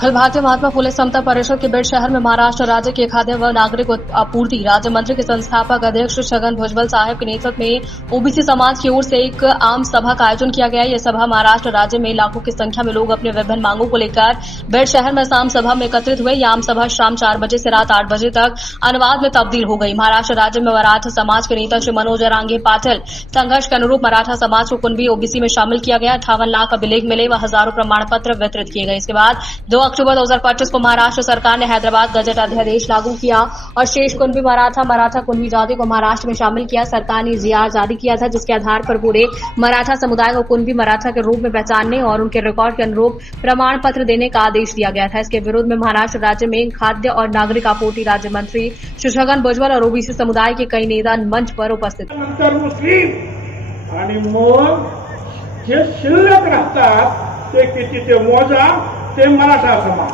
अखिल भारतीय महात्मा फुले समता परिषद के बेड शहर में महाराष्ट्र राज्य के खाद्य व नागरिक आपूर्ति राज्य मंत्री के संस्थापक अध्यक्ष छगन भुजबल साहब के नेतृत्व में ओबीसी समाज की ओर से एक आम सभा का आयोजन किया गया। यह सभा महाराष्ट्र राज्य में लाखों की संख्या में लोग अपने विभिन्न मांगों को लेकर बेड शहर में आम सभा में एकत्रित हुए। यह आम सभा शाम 4 बजे से रात 8 बजे तक अनुवाद में तब्दील हो गई। महाराष्ट्र राज्य में मराठा समाज के नेता श्री मनोज रांगे पाटिल संघर्ष के अनुरूप मराठा समाज को कुणबी ओबीसी में शामिल किया गया। 58 लाख अभिलेख मिले व हजारों प्रमाण पत्र वितरित किए गए। इसके बाद 2 अक्टूबर 2025 को महाराष्ट्र सरकार ने हैदराबाद गजट अध्यादेश लागू किया और शेष कुणबी मराठा कुणबी जाति को महाराष्ट्र में शामिल किया। सरकार ने जीआर जारी किया था जिसके आधार पर पूरे मराठा समुदाय को कुणबी मराठा के रूप में पहचानने और उनके रिकॉर्ड के अनुरूप प्रमाण पत्र देने का आदेश दिया गया था। इसके विरोध में महाराष्ट्र राज्य में खाद्य और नागरिक आपूर्ति राज्य मंत्री श्री छगन भुजबल और ओबीसी समुदाय के कई नेता मंच पर उपस्थित जे शिल्लक राहतात ते किती ते मोजा ते मराठा समाज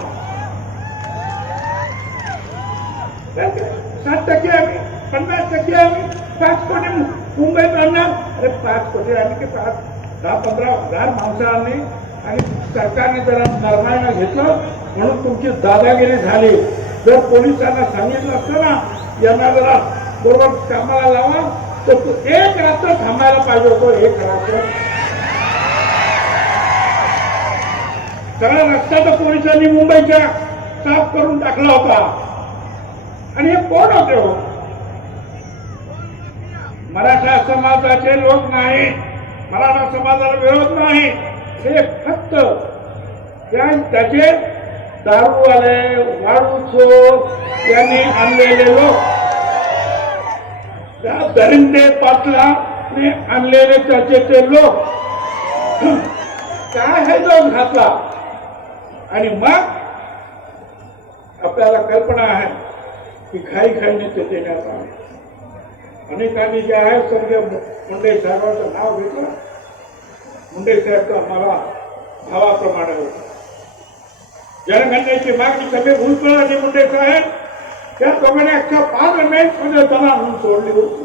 7% आम्ही 50% आम्ही 5 कोटी मुंबईत आणणार। अरे 5 कोटी आम्ही की 10-15 हजार माणसांनी आणि सरकारने जरा निर्णय घेतलं म्हणून तुमची दादागिरी झाली। जर पोलिसांना सांगितलं असतं ना यांना जरा बरोबर कामाला लावा तर एक रात्र थांबायला पाहिजे होतो। एक रात्र सगळा रस्ता तर पोलिसांनी मुंबईच्या साफ करून टाकला होता। आणि हे कोण होते हो? मराठा समाजाचे लोक नाही, मराठा समाजाला विरोध नाही, हे फक्त त्याचे दारूवाले वाळूचोर यांनी आणलेले लोक, त्या दरिंदे पाटलाने आणलेले त्याचे ते लोक काय हे दोन घातला। आणि मग आपल्याला कल्पना आहे की खाईने ते देण्यात आले। अनेकांनी जे आहे स्वर्गीय मुंडे साहेबांचं नाव घेतलं। मुंडे साहेब तर आम्हाला भावाप्रमाणे होते। जनगणनेची मागणी सगळे भूलकर आणि मुंडे साहेब त्या दोघांनी अख्ख्या पार्लमेंटमध्ये त्यांना म्हणून सोडली होती।